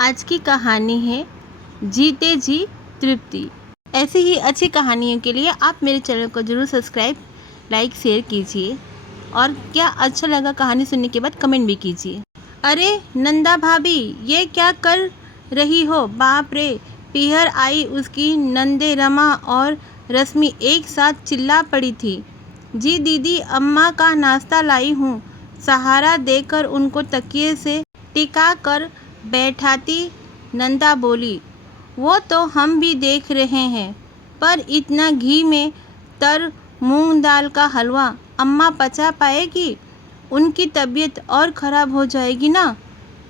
आज की कहानी है जीते जी तृप्ति। ऐसी ही अच्छी कहानियों के लिए आप मेरे चैनल को ज़रूर सब्सक्राइब, लाइक, शेयर कीजिए और क्या अच्छा लगा कहानी सुनने के बाद कमेंट भी कीजिए। अरे नंदा भाभी, ये क्या कर रही हो? बाप रे! पीहर आई उसकी नंदे रमा और रश्मि एक साथ चिल्ला पड़ी थी। जी दीदी, अम्मा का नाश्ता लाई हूँ। सहारा देकर उनको तकिए से टिका कर बैठाती नंदा बोली। वो तो हम भी देख रहे हैं, पर इतना घी में तर मूंग दाल का हलवा अम्मा पचा पाएगी? उनकी तबीयत और ख़राब हो जाएगी ना।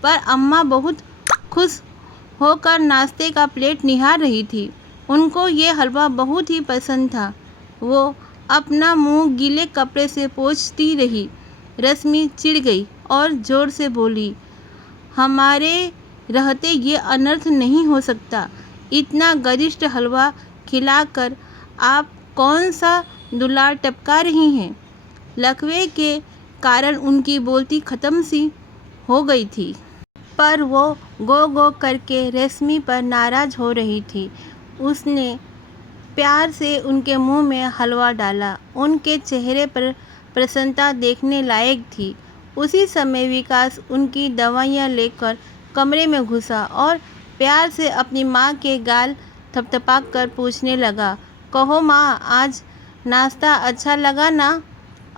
पर अम्मा बहुत खुश होकर नाश्ते का प्लेट निहार रही थी। उनको ये हलवा बहुत ही पसंद था। वो अपना मुंह गीले कपड़े से पोंछती रही। रश्मि चिढ़ गई और ज़ोर से बोली, हमारे रहते ये अनर्थ नहीं हो सकता। इतना गरिष्ठ हलवा खिलाकर आप कौन सा दुलार टपका रही हैं? लकवे के कारण उनकी बोलती ख़त्म सी हो गई थी, पर वो गो गो करके रश्मि पर नाराज़ हो रही थी। उसने प्यार से उनके मुंह में हलवा डाला। उनके चेहरे पर प्रसन्नता देखने लायक थी। उसी समय विकास उनकी दवाइयाँ लेकर कमरे में घुसा और प्यार से अपनी माँ के गाल थपथपा कर पूछने लगा, कहो माँ, आज नाश्ता अच्छा लगा ना?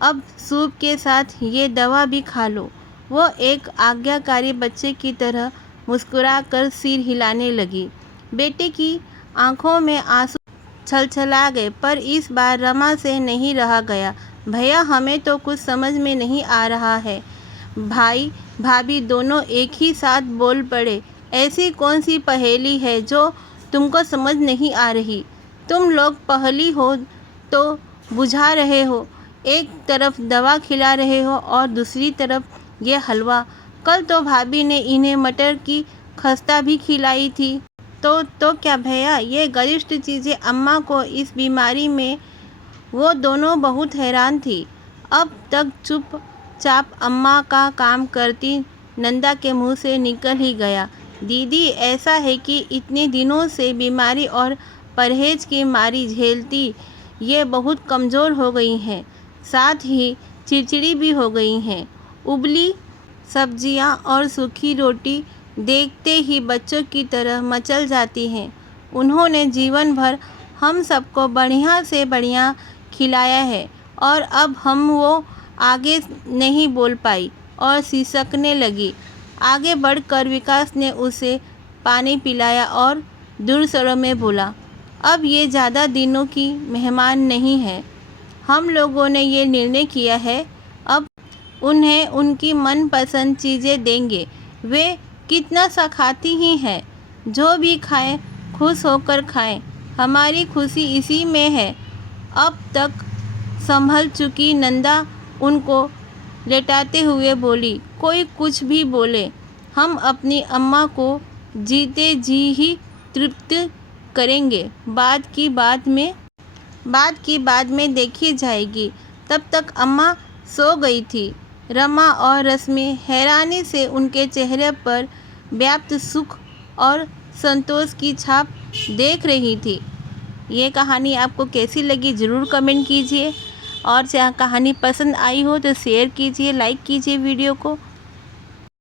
अब सूप के साथ ये दवा भी खा लो। वो एक आज्ञाकारी बच्चे की तरह मुस्कुराकर सिर हिलाने लगी। बेटे की आंखों में आंसू छलछला गए, पर इस बार रमा से नहीं रहा गया। भैया, हमें तो कुछ समझ में नहीं आ रहा है। भाई भाभी दोनों एक ही साथ बोल पड़े। ऐसी कौन सी पहेली है जो तुमको समझ नहीं आ रही? तुम लोग पहेली हो तो बुझा रहे हो। एक तरफ दवा खिला रहे हो और दूसरी तरफ ये हलवा। कल तो भाभी ने इन्हें मटर की खस्ता भी खिलाई थी। तो क्या भैया, ये गरिष्ठ चीज़ें अम्मा को इस बीमारी में? वो दोनों बहुत हैरान थी। अब तक चुपचाप अम्मा का काम करती नंदा के मुंह से निकल ही गया, दीदी, ऐसा है कि इतने दिनों से बीमारी और परहेज की मारी झेलती ये बहुत कमज़ोर हो गई हैं, साथ ही चिड़चिड़ी भी हो गई हैं। उबली सब्जियां और सूखी रोटी देखते ही बच्चों की तरह मचल जाती हैं। उन्होंने जीवन भर हम सबको बढ़िया से बढ़िया खिलाया है और अब हम वो आगे नहीं बोल पाई और सिसकने लगी। आगे बढ़कर विकास ने उसे पानी पिलाया और दूर स्वरों में बोला, अब ये ज़्यादा दिनों की मेहमान नहीं है। हम लोगों ने ये निर्णय किया है, अब उन्हें उनकी मनपसंद चीज़ें देंगे। वे कितना सा खाती ही हैं। जो भी खाएं खुश होकर खाएं। हमारी खुशी इसी में है। अब तक संभल चुकी नंदा उनको लेटाते हुए बोली, कोई कुछ भी बोले, हम अपनी अम्मा को जीते जी ही तृप्त करेंगे। बात की बाद में देखी जाएगी। तब तक अम्मा सो गई थी। रमा और रश्मि हैरानी से उनके चेहरे पर व्याप्त सुख और संतोष की छाप देख रही थी। ये कहानी आपको कैसी लगी ज़रूर कमेंट कीजिए और कहानी पसंद आई हो तो शेयर कीजिए, लाइक कीजिए वीडियो को।